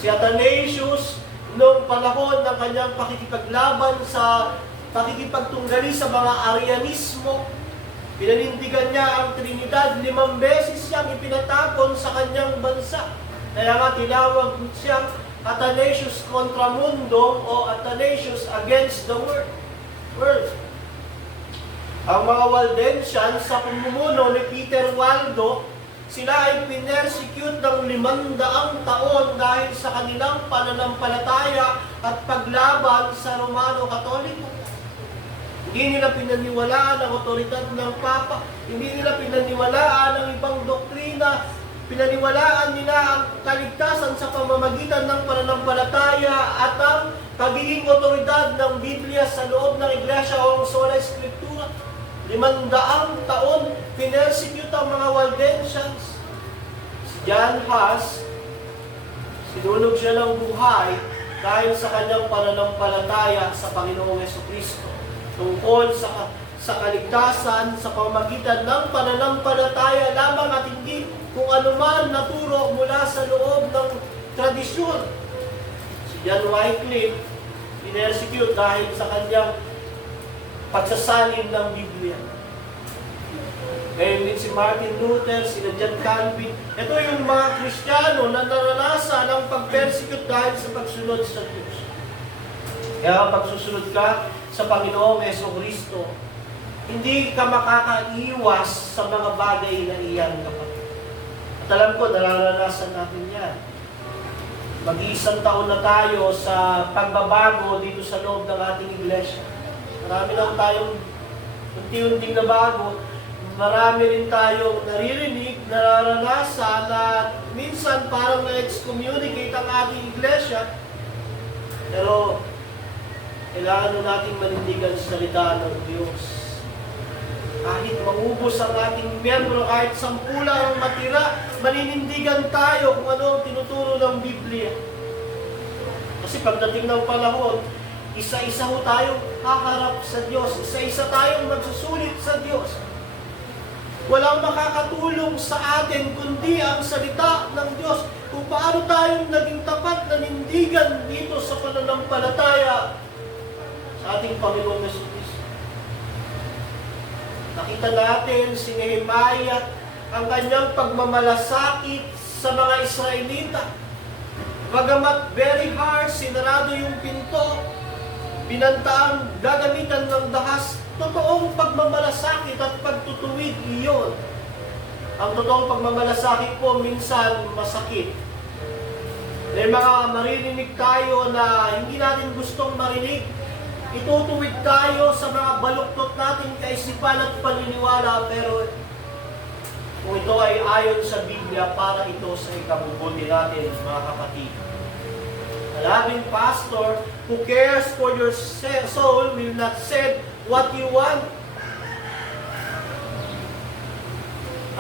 Si Athanasius, nung panahon ng kanyang pakikipaglaban sa pakikipagtunggali sa mga Arianismo, pinanindigan niya ang Trinidad, 5 beses siyang ipinatapon sa kanyang bansa. Kaya nga tinawag siyang Athanasius contra mundo o Athanasius against the world. Ang mga Waldensians sa pamumuno ni Peter Waldo, sila ay pinersecute ng 500 taon dahil sa kanilang pananampalataya at paglaban sa Romano Katoliko. Hindi nila pinaniwalaan ang otoridad ng Papa. Hindi nila pinaniwalaan ang ibang doktrina. Pinaniwalaan nila ang kaligtasan sa pamamagitan ng pananampalataya at ang pagiging otoridad ng Biblia sa loob ng Iglesia o Sola Escritura. 500 taon, pinersecute ang mga Waldensians. Si John Huss, sinunog siya ng buhay dahil sa kanyang pananampalataya sa Panginoong Jesucristo. Tungkol sa kaligtasan sa pamamagitan ng pananampalataya lamang at hindi kung anuman naturo mula sa loob ng tradisyon. Si John Wycliffe, pinersecute dahil sa kanyang pagsasalin ng Biblia. Ngayon din si Martin Luther, si John Calvin. Ito yung mga Kristiyano na naranasan ang pag-persecute dahil sa pagsunod sa Diyos. Kaya pag susunod ka sa Panginoong Jesucristo, hindi ka makakaiwas sa mga bagay na iyan, kapatid. At alam ko, nararanasan natin yan. Mag-iisang taon na tayo sa pagbabago dito sa loob ng ating iglesia. Marami lang tayong unti-unting nabago. Marami rin tayong naririnig, nararanasan na minsan parang na-excommunicate ang ating iglesia. Pero kailangan natin manindigan sa salita ng Diyos. Kahit maubos ang ating miyembro, kahit 10 lang ang matira, maninindigan tayo kung ano ang tinuturo ng Biblia. Kasi pagdating ng panahon, isa-isa ho tayong haharap sa Diyos. Isa-isa tayong magsusulit sa Diyos. Walang makakatulong sa atin kundi ang salita ng Diyos. Kung paano tayong naging tapat na nindigan dito sa pananampalataya sa ating Panginoong Yesus. Nakita natin si Nehemiah ang kanyang pagmamalasakit sa mga Israelita. Bagamat very hard, sinarado yung pinto, binantaan, gagamitan ng dahas, totoong pagmamalasakit at pagtutuwid iyon. Ang totoong pagmamalasakit po minsan masakit. May mga maririnig tayo na hindi natin gustong marinig. Itutuwid tayo sa mga baluktot nating kaisipan at paniniwala, pero kung ito ay ayon sa Biblia, para ito sa ikabubuti natin, mga kapatid. Maraming pastor who cares for your soul will not say what you want.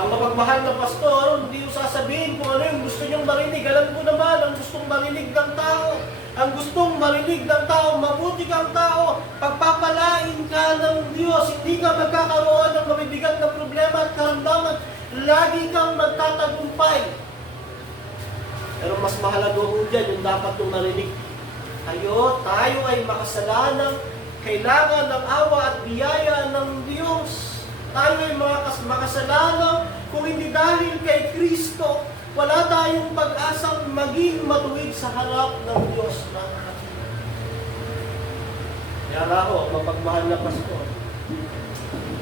Ang mapagmahal na pastor, hindi yung sasabihin kung ano yung gusto niyong marinig. Alam ko naman, ang gustong marinig ng tao. Ang gustong marinig ng tao, mabuti kang tao, pagpapalain ka ng Diyos, hindi ka magkakaroon ng mabibigat na problema at karamdaman. Lagi kang magtatagumpay. Pero mas mahalaga ho dyan yung dapat yung marinig. Tayo ay makasalanan, kailangan ng awa at biyaya ng Diyos. Tayo ay makasalanan kung hindi dahil kay Kristo, wala tayong pag-asang maging matuwid sa harap ng Diyos. Kaya nga ho, mapagmahal na pastor,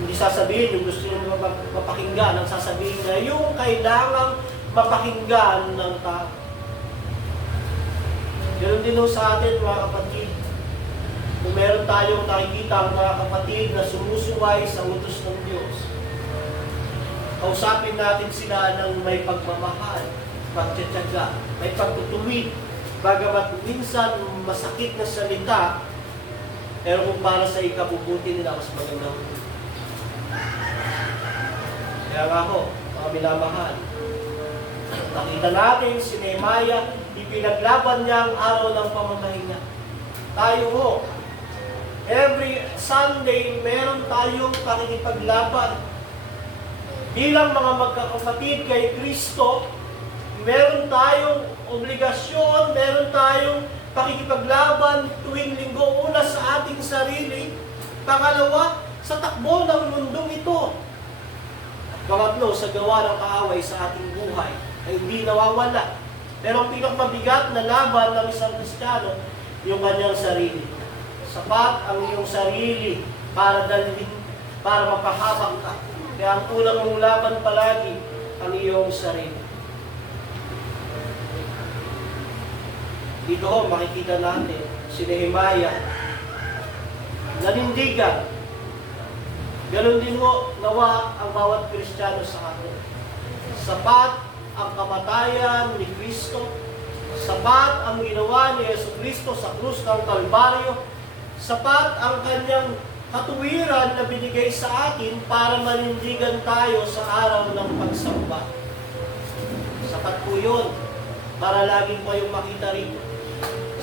hindi sasabihin yung gusto nyo mapakinggan, ang sasabihin na yung kailangang mapakinggan ng tao. Ganun din sa atin, mga kapatid. Kung meron tayong nakikita ang mga kapatid na sumusuway sa utos ng Diyos, kausapin natin sila ng may pagmamahal, pagtsatsaga, may pagtutuwid, bagamat minsan masakit na salita, pero kung para sa ikabubuti nila, mas maganda. Kaya nga ho, mga minamahal, nakita natin si Nehemiah, ipinaglaban niya ang araw ng pamamahinga. Tayo ho, every Sunday, meron tayong pakikipaglaban. Bilang mga magkakapatid kay Kristo, meron tayong obligasyon, meron tayong pakikipaglaban tuwing linggo. Una sa ating sarili, pangalawa, sa takbo ng mundong ito. At pangatlo, sa gawa ng kaaway sa ating buhay, ay hindi nawawala. Pero ang pinakamabigat na laban ng isang Kristiyano, yung kanyang sarili. Sapat ang iyong sarili para dalhin, para mapahabang ka. Kaya ang unang mong laban palagi, ang iyong sarili. Dito ho, makikita natin si Nehemiah, nanindigan. Ganon din ho, nawa ang bawat Kristiyano sa atin. Sapat ang kamatayan ni Kristo, sapat ang ginawa ni Jesucristo sa krus ng Kalbaryo, sapat ang kanyang katuwiran na binigay sa atin para manindigan tayo sa araw ng pagsamba. Sapat po yun para laging kayong makita rito.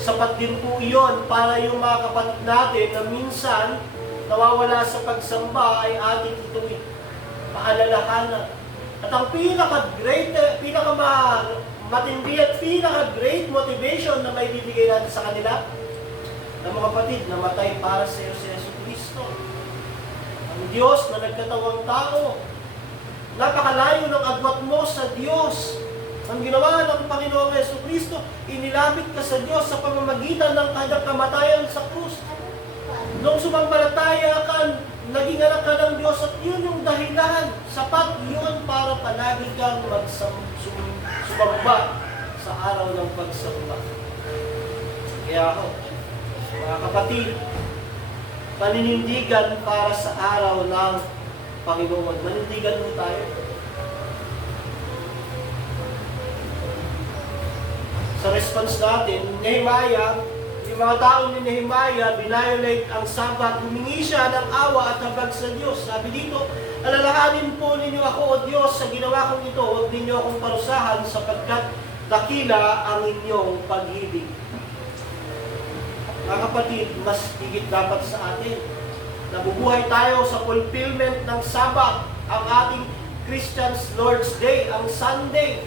Sapat din po yun para yung mga kapatid natin na minsan nawawala sa pagsamba ay ating ituwid, paalalahanan. At ang pinaka-matindi at pinaka-great motivation na may bibigay natin sa kanila, na mga kapatid, namatay para sa iyo si Jesucristo. Ang Diyos na nagkatawang tao, napakalayo ng agwat mo sa Diyos. Ang ginawa ng Panginoong Jesucristo, inilapit ka sa Diyos sa pamamagitan ng kanyang kamatayan sa krus. Nung sumampalataya ka, naging anak ka ng Diyos at yun yung dahilan. Sapat yun para palagi kang sumamba sa araw ng pagsamba. Kaya ako, mga kapatid, paninindigan para sa araw ng Panginoon. Manindigan mo tayo. Sa response natin, Nehemiah, yung mga tao ni Nehemiah, binayolate ang Sabat, humingi siya ng awa at habag sa Diyos. Sabi dito, alalahanin po ninyo ako, O Diyos, sa ginawa kong ito, huwag ninyo akong parusahan sapagkat dakila ang inyong pag-ibig. Mga kapatid, mas higit dapat sa atin. Nabubuhay tayo sa fulfillment ng Sabbath, ang ating Christian's Lord's Day, ang Sunday.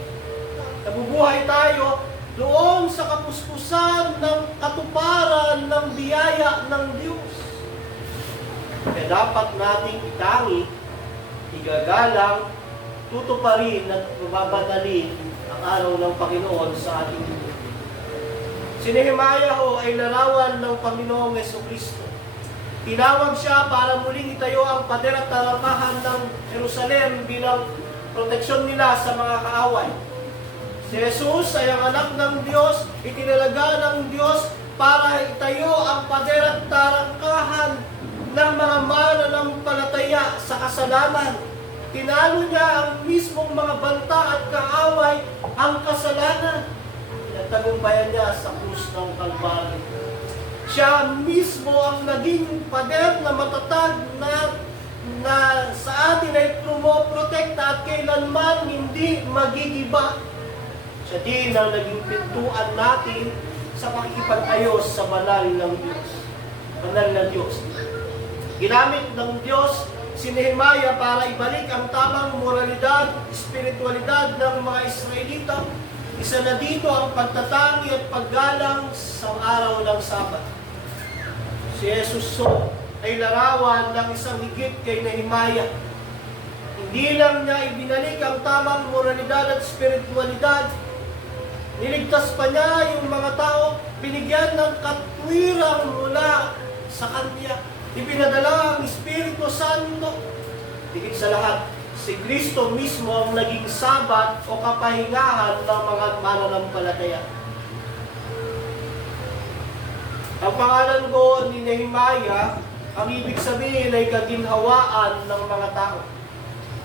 Nabubuhay tayo doon sa kapuspusan ng katuparan ng biyaya ng Diyos. Kaya dapat nating itangi, igagalang, tutuparin at mababanalin ang araw ng Panginoon sa ating mundo. Si Nehemiah ay larawan ng Panginoong Jesucristo. Tinawag siya para muling itayo ang pader at talakahan ng Jerusalem bilang proteksyon nila sa mga kaaway. Si Jesus ay ang anak ng Diyos, itinalaga ng Diyos para itayo ang pader at talakahan ng mga mananampalataya sa kasalanan. Tinalo niya ang mismong mga banta at kaaway ang kasalanan. Nagtagumpayan niya sa krus ng Kalbaryo. Siya mismo ang naging pader na matatag na sa atin ay protekta at kailanman hindi magigiba. Siya din ang naging pintuan natin sa pakikipag-ayos sa banal ng Diyos. Banal na Diyos. Ginamit ng Diyos si Nehemiah para ibalik ang tamang moralidad, espiritualidad ng mga Israelita. Isa na dito ang pagtatangi at paggalang sa araw ng Sabat. Si Jesus ay larawan ng isang higit kay Nehemiah. Hindi lang niya ibinalik ang tamang moralidad at espiritualidad. Niligtas pa niya yung mga tao, binigyan ng katwirang mula sa Kanya. Ipinadala ang Espiritu Santo. Higit sa lahat, si Kristo mismo ang naging sabat o kapahingahan ng mga mananampalataya. Ang pangalan ko ni Nehemiah, ang ibig sabihin ay kaginhawaan ng mga tao.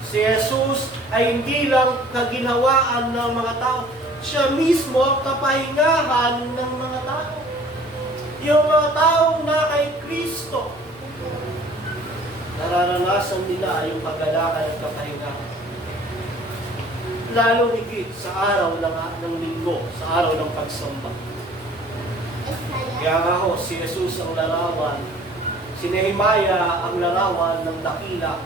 Si Jesus ay hindi lang kaginhawaan ng mga tao, siya mismo ang kapahingahan ng mga tao. Yung mga taong na kay Kristo, nararanasan nila yung kagalakan at kapahingahan. Lalo higit sa araw ng linggo, sa araw ng pagsamba. Kaya nga ho, si Jesus ang larawan, si Nehemiah ang larawan ng dakila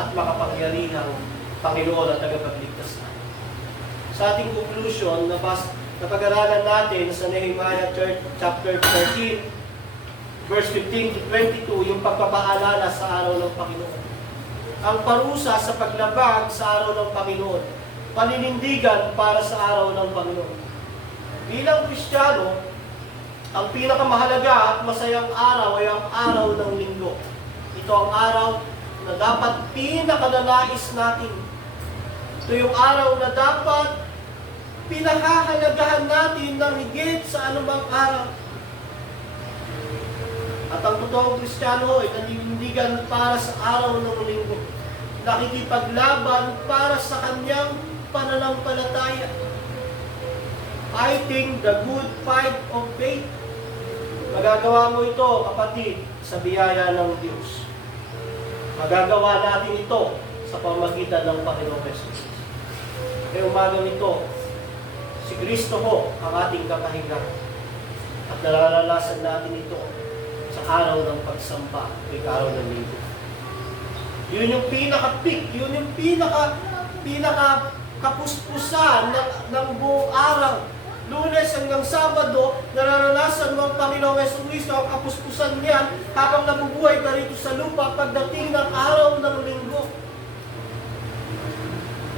at makapangyarihang Panginoon at tagapagligtas natin. Sa ating conclusion, napag-aralan natin sa Nehemiah chapter 13, verse 15 to 22, yung pagpapaalala sa araw ng Panginoon. Ang parusa sa paglabag sa araw ng Panginoon. Paninindigan para sa araw ng Panginoon. Bilang Kristiyano, ang pinakamahalaga at masayang araw ay ang araw ng linggo. Ito ang araw na dapat pinakananais natin. Ito yung araw na dapat pinakahalagahan natin ng higit sa anumang araw. At ang totoong Kristiyano ay naninindigan para sa araw ng linggo. Nakikipaglaban para sa kanyang pananampalataya. Fighting the good fight of faith. Magagawa mo ito, kapatid, sa biyaya ng Diyos. Magagawa natin ito sa pamagitan ng Panginoong Jesus. Kaya umagang ito, si Kristo ho ang ating kapahingahan. At nararanasan natin ito sa araw ng pagsamba, araw ng linggo. Yun yung pinaka-peak, yun yung pinaka-kapuspusan ng buong araw. Lunes hanggang Sabado, nararanasan mo ang Panginoong Jesucristo ang kapuspusan niya habang nabubuhay ka rito sa lupa pagdating ng araw ng linggo.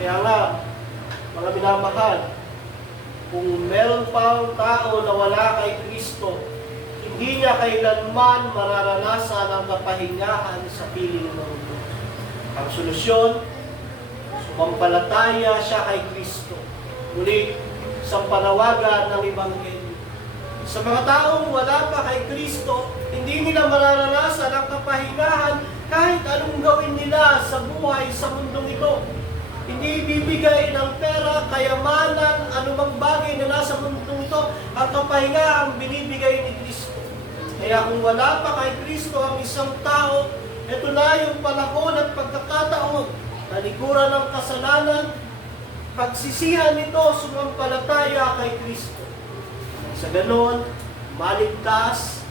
Kaya nga, mga minamahal, kung meron pang tao na wala kay Kristo, hindi niya kailanman mararanasan ang kapahingahan sa piling ng Diyos. Ang solusyon, sumampalataya siya kay Kristo. Muli, sa panawagan ng Ebanghelyo. Sa mga taong wala pa kay Kristo, hindi nila mararanasan ang kapahingahan kahit anong gawin nila sa buhay sa mundong ito. Hindi ibibigay ng pera, kayamanan, anumang bagay na nasa mundong ito, ang kapahingahan binibigay ni Kristo. Kaya kung wala pa kay Kristo ang isang tao, ito na yung panahon at pagkakataon na likuran ng kasalanan, pagsisihan nito, sumampalataya kay Kristo. Sa ganon, maligtas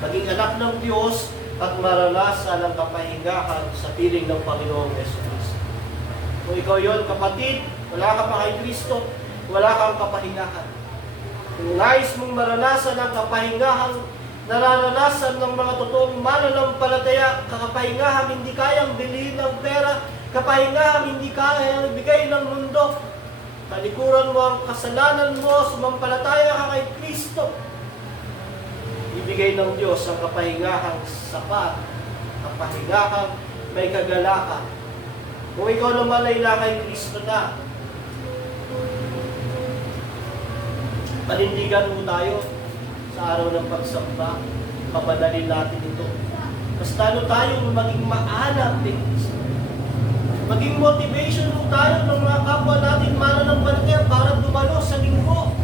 maging anak ng Diyos, at maranasan ang kapahingahan sa piling ng Panginoong Yesu-Cristo. Kung ikaw yon, kapatid, wala ka pa kay Kristo, wala kang kapahingahan. Kung nais mong maranasan ang kapahingahan, nararanasan ng mga totoong mananampalataya, kapahingahan hindi kayang bilhin ng pera, kapahingahan hindi kayang ibigay ng mundo, talikuran mo ang kasalanan mo, sumampalataya ka kay Kristo, ibigay ng Diyos ang kapahingahang sapat, kapahingahang may kagalakan. Kung ikaw naman ay kay Kristo na, panindigan mo tayo sa araw ng pagsamba, papadalin natin ito. Mas lalo tayong maging maalam ni Kristo. Maging motivation mo tayo ng mga kapwa natin mananampalataya para dumalo sa linggo.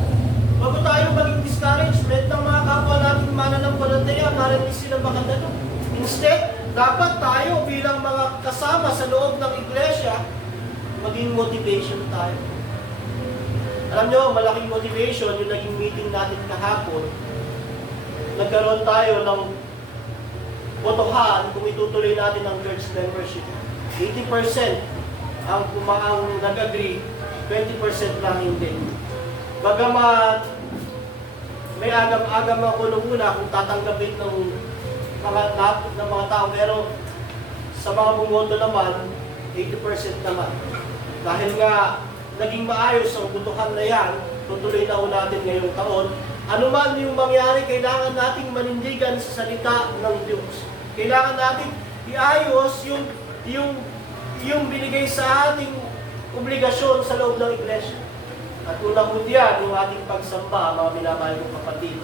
Bago tayo maging discouragement ng mga kapwa natin mananampalataya para hindi sila makadalo. Instead, dapat tayo bilang mga kasama sa loob ng iglesia, maging motivation tayo. Alam nyo, malaking motivation yung naging meeting natin kahapon. Nagkaroon tayo ng botohan kung itutuloy natin ang church membership. 80% ang nag-agree, 20% lang hindi. Bagamat may agam-agam ako nung una kung tatanggapin ng mga tao, pero sa mga bumoto naman, 80% naman. Dahil nga, naging maayos ang butuhan na yan, tutuloy na ho natin ngayong taon. Ano man yung mangyari, kailangan nating manindigan sa salita ng Diyos. Kailangan natin iayos yung binigay sa ating obligasyon sa loob ng iglesia. At una po diyan, yung ating pagsamba, mga minamahal kong kapatid.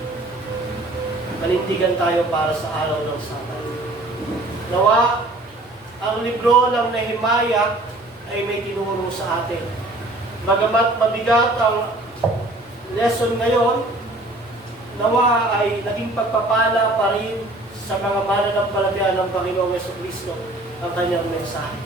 Manindigan tayo para sa araw ng Sabat. Nawa, ang libro ng Nehemiah ay may tinuro sa atin. Bagamat mabigat ang lesson ngayon, nawa ay naging pagpapala pa rin sa mga mananampalataya ng Panginoong Yesu-Kristo ang kanyang mensahe.